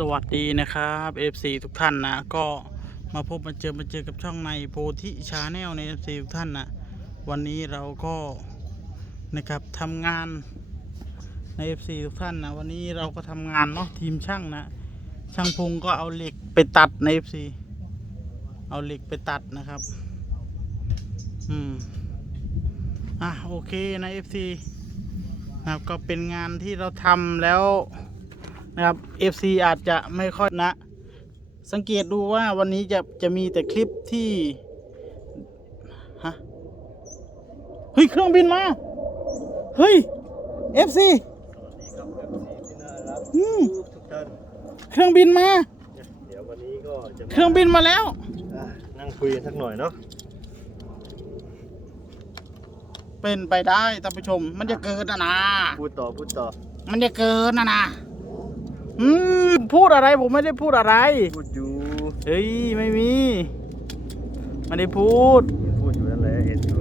สวัสดีนะครับ FC ทุกท่านนะก็มาพบมาเจอมาเจอกับช่องในโพธิชาแนลใน FC ทุกท่านนะวันนี้เราก็นะครับทำงานใน FC ทุกท่านนะวันนี้เราก็ทำงานเนาะทีมช่างนะช่างพงก็เอาเหล็กไปตัดใน FC เอาเหล็กไปตัดนะครับอืมอะโอเคนะ FC นะครับก็เป็นงานที่เราทำแล้ว นะครับ FC อาจจะไม่ค่อยนะ สังเกตดูว่าวันนี้จะจะมีแต่คลิปที่ฮะเฮ้ย เครื่องบินมา เฮ้ย FC อืมทุกท่านเครื่องบินมา เดี๋ยววันนี้ก็จะเครื่องบินมาแล้วอะนั่งคุยกันสักหน่อยเนาะเป็นไปได้ท่านผู้ชม มันจะเกินนะนะพูดต่อพูดต่อ มันจะเกินนะนะ อืมพูดอะไรผมไม่ได้พูดอะไร พูดอยู่เฮ้ยไม่มีไม่ได้พูด พูดอยู่นั่นแหละเห็นอยู่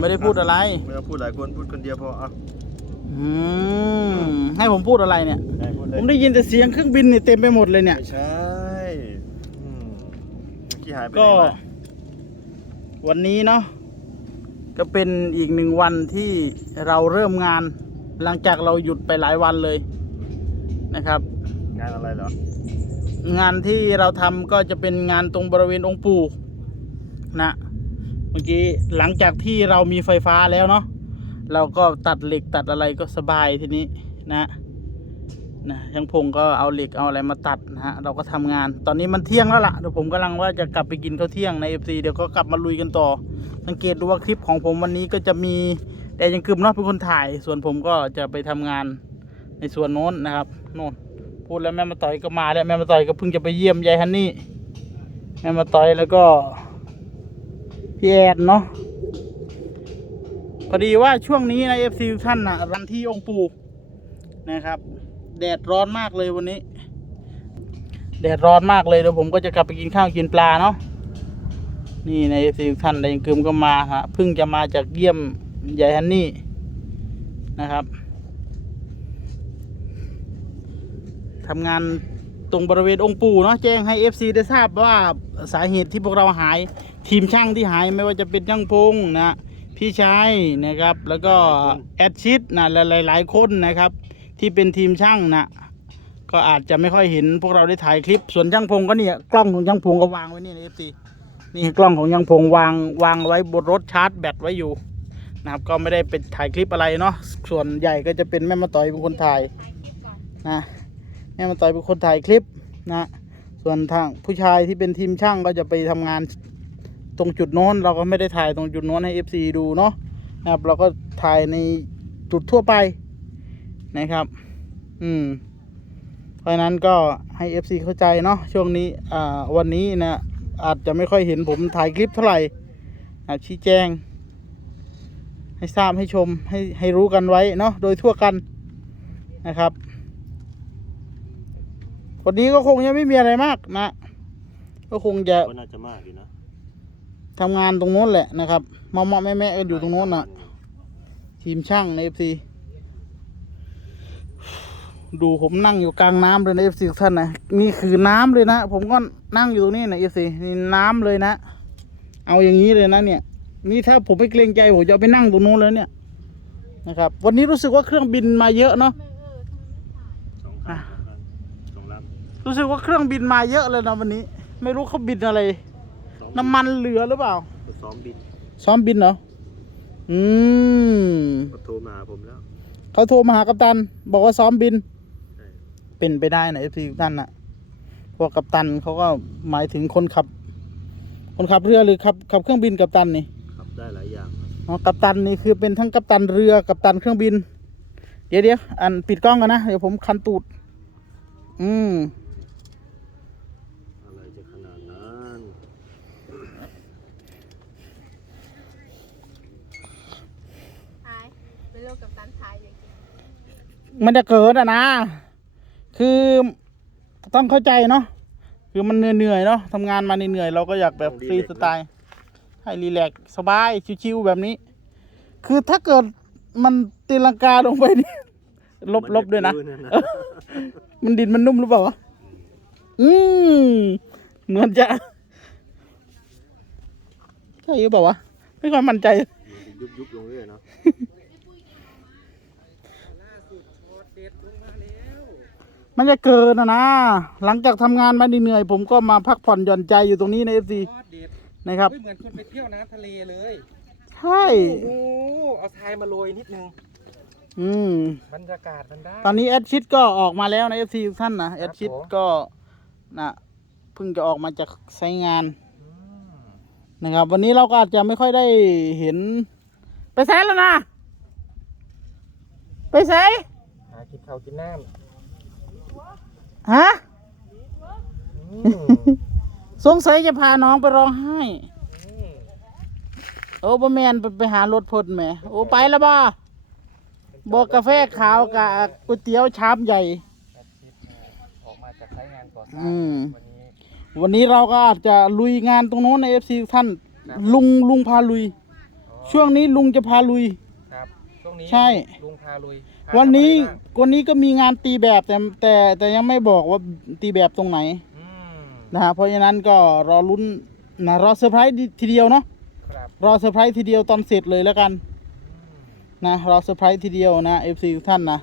ไม่ได้พูดอะไร ไม่ต้องพูดหลายคนพูดคนเดียวพออะอืมให้ผมพูดอะไรเนี่ย ได้พูดเลผยมได้ยินแต่เสียงเครื่องบินเนี่ยเต็มไปหมดเลยเนี่ย ไม่ใช่อืมเมื่อกี้หายไปไหนก็มาวันนี้เนาะก็เป็นอีกหนึ่งวันที่เราเริ่มงาน หลังจากเราหยุดไปหลายวันเลย นะครับ งานอะไรเหรอ งานที่เราทำก็จะเป็นงานตรงบริเวณองค์ปู่นะเมื่อกี้หลังจากที่เรามีไฟฟ้าแล้วเนาะเราก็ตัดเหล็กตัดอะไรก็สบายทีนี้นะนะช่างพงก็เอาเหล็กเอาอะไรมาตัดนะฮะเราก็ทำงาน ตอนนี้มันเที่ยงแล้วล่ะเดี๋ยวผมกำลังว่าจะกลับไปกินข้าวเที่ยงในเอฟซีเดี๋ยวก็กลับมาลุยกันต่อ สังเกตดูว่าคลิปของผมวันนี้ก็จะมีแต่ยังกึมเนาะเป็นคนถ่าย ส่วนผมก็จะไปทำงานในส่วนโน้นนะครับโน่นพูดแล้วแม่มาต่อยก็มาแล้วแม่มาต่อยก็เพิ่งจะไปเยี่ยมยายฮันนี่แม่มาต่อยแล้วก็พี่แอดเนาะพอดีว่าช่วงนี้นะเอฟซีท่านนะรันที่องค์ปู่นะครับ แดดร้อนมากเลยวันนี้ แดดร้อนมากเลยเดี๋ยวผมก็จะกลับไปกินข้าวกินปลาเนาะนี่ในเอฟซีท่านใดยังกึมก็มาฮะเพิ่งจะมาจากเยี่ยมยายฮันนี่นะครับ ทำงานตรงบริเวณองค์ปู่เนาะแจ้งให้ FC ได้ทราบว่าสาเหตุที่พวกเราหายทีมช่างที่หายไม่ว่าจะเป็นช่างพงนะพี่ชายนะครับ แล้วก็แอดชิดนะหลายหลายๆคนนะครับ ที่เป็นทีมช่างนะก็อาจจะไม่ค่อยเห็นพวกเราได้ถ่ายคลิปส่วนช่างพงก็เนี่ยกล้องของช่างพงก็วางไว้นี่ใน FC นี่กล้องของช่างพงวางวางไว้บนรถชาร์จแบตไว้อยู่นะครับก็ไม่ได้เป็นถ่ายคลิปอะไรเนาะส่วนใหญ่ก็จะเป็นแม่มาต่อยเป็นคนถ่ายนะ แม่มาต่อยเป็นคนถ่ายคลิปนะส่วนทางผู้ชายที่เป็นทีมช่างก็จะไปทำงานตรงจุดโน้น เราก็ไม่ได้ถ่ายตรงจุดโน้นให้ FC ดูเนาะนะครับเราก็ถ่ายในจุดทั่วไปนะครับ อืม เพราะฉะนั้นก็ให้ FC เข้าใจเนาะช่วงนี้อ่าวันนี้นะอาจจะไม่ค่อยเห็นผมถ่ายคลิปเท่าไหร่อ่าชี้แจง ให้ทราบให้ชมให้ให้รู้กันไว้เนาะโดยทั่วกันนะครับ วันนี้ก็คงยังไม่มีอะไรมากนะ ก็คงจะก็น่าจะมากอยู่นะทำงานตรงโน้นแหละนะครับมามาแม่แม่ๆกันอยู่ตรงโน้นน่ะ ทีมช่างในเอฟซีดูผมนั่งอยู่กลางน้ำเลยนะเอฟซีท่านนะนี่คือน้ำเลยนะ ผมก็นั่งอยู่ตรงนี้นะเอฟซีนี่น้ำเลยนะ เอาอย่างนี้เลยนะเนี่ย นี่ถ้าผมไม่เกรงใจผมจะเอาไปนั่งตรงโน้นเลยเนี่ยนะครับ วันนี้รู้สึกว่าเครื่องบินมาเยอะเนาะ สองคันสองคันสองล รู้สึกว่าเครื่องบินมาเยอะเลยนะวันนี้ ไม่รู้เขาบินอะไรำสองน้ำมันเหลือหรือเปล่า ซ้อมบินซ้อมบินเหรอ อืมเขาโทรมาหาผมแล้ว เขาโทรมาหากัปตัน บอกว่าซ้อมบินใช่เป็นไปได้นะเอฟซีตันน่ะพวกกัปตันเขาก็หมายถึงคนขับ คนขับเรือหรือขับขับเครื่องบินกัปตันนี่ขับได้หลายอย่างครับอ๋อกัปตันนี่คือเป็นทั้งกัปตันเรือกัปตันเครื่องบิน เดี๋ยวเดี๋ยวอันปิดกล้องกันนะ เดี๋ยวผมคันตูด อืม อะไรจะขนาดนั้น ท้ายเป็นโลกกับตันท้ายอย่างนี้ มันจะเกิดอะนะ คือต้องเข้าใจเนาะคือมันเหนื่อยๆเนาะทำงานมาเหนื่อยๆเราก็อยากแบบฟรีสไตล์ให้รีแลกซ์สบายชิวๆแบบนี้ คือถ้าเกิดมันตีลังกาลงไปนี่ลบลบด้วยนะ มัจเออมันดินมันนุ่มหรือเปล่าวะอืมเหมือนจะใช่หรือเปล่าวะไม่ค่อยมั่นใจยุบยุบๆลงเรื่อยเนาะ มันจะเกินนะนะ หลังจากทำงานมาเหนื่อยๆผมก็มาพักผ่อนหย่อนใจอยู่ตรงนี้ในเอฟซีทอดเด็ดนะครับ เฮ้ยเหมือนคนไปเที่ยวน้ำทะเลเลยใช่ โอ้โหเอาทรายมาโรยนิดนึงอืม บรรยากาศมันได้ ตอนนี้แอดชิดก็ออกมาแล้วในเอฟซีทุกท่านนะแอดชิดผม ก็นะเพิ่งจะออกมาจากไซต์งานอืมนะครับ วันนี้เราก็อาจจะไม่ค่อยได้เห็น ไปไซต์แล้วนะ ไปไซต์หา กินข้าวกินน้ฮะำอืมสงสัยจะพาน้องไปร้องไห้อืมโอ้บ่แมนไปไปหารถพดแหมโอ้ไปแล้วบ่บอกกาแฟขาวกับก๋วยเตี๋ยวชามใหญ่ อาทิตย์ออกมาจากสายงานก่อสร้างอืม วันนี้วันนี้เราก็อาจจะลุยงานตรงโน้นในเอฟซีท่านครับลุงลุงพาลุยอ๋อช่วงนี้ลุงจะพาลุยครับช่วง นี้ใช่ ลุงพาลุยพาวันนี้ทำอะไรบ้างวันนี้ก็มีงานตีแบบแต่แต่แต่ยังไม่บอกว่าตีแบบตรงไหนอืมนะฮะเพราะฉะนั้นก็รอลุ้นนะรอเซอร์ไพรส์ทีเดียวเนาะครับรอเซอร์ไพรส์ทีเดียวตอนเสร็จเลยแล้วกันอืมนะรอเซอร์ไพรส์ทีเดียวนะเอฟซีท่านนะ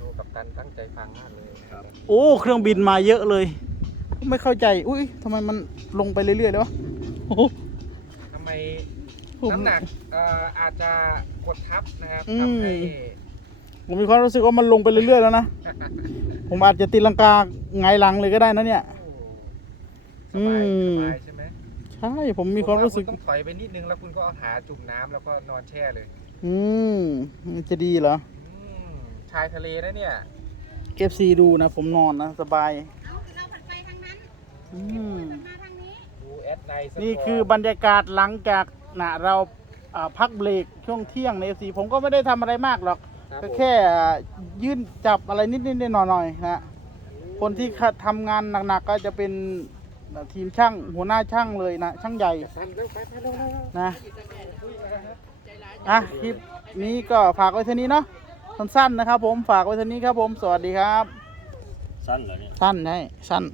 ดูกับตันตั้งใจฟังมากเลยครับโอ้เครื่องบินมาเยอะเลย ไม่เข้าใจอุ้ยทำไมมันลงไปเรื่อยๆเลยวะโอ้โหทำไม ผม น้ำหนักเอ่ออาจจะกดทับนะครับอืม ทำให้ผมมีความรู้สึกว่ามันลงไปเรื่อยๆแล้วนะ ผมอาจจะตีลังกาไงายหลังเลยก็ได้นะเนี่ย โอ้สบายอืม สบายใช่ไหมใช่ผมมีความรู้สึกผต้องถอยไปนิดนึงแล้วคุณก็เอาขาจุ่มน้ำแล้วก็นอนแช่เลยอืมมันจะดีเหรอ อืมชายทะเลนะเนี่ยเอฟซีดูนะ ผมนอนนะ สบายเอาเราผัดไปทางนั้นอืมมาทางนี้ ดูแอดในสปร์ตนี่คือบรรยากาศหลังจาก นะเราอ่าพักเบรกช่วงเที่ยงในเอฟซีผมก็ไม่ได้ทำอะไรมากหรอก รับก็ผมแค่ยื่นจับอะไรนิดๆหน่อยๆนะคนที่ทำงานหนักๆก็จะเป็นทีมช่างหัวหน้าช่างเลยนะช่างใหญ่ตันเร็วไปไปเร็วเร็วเร็วนะคุยกันนะครับอะคลิปนี้ก็ฝากไว้เท่านี้เนาะสั้นๆนะครับ ผมฝากไว้เท่านี้ครับผมสวัสดีครับ สั้นเหรอเนี่ย สั้นได้สั้น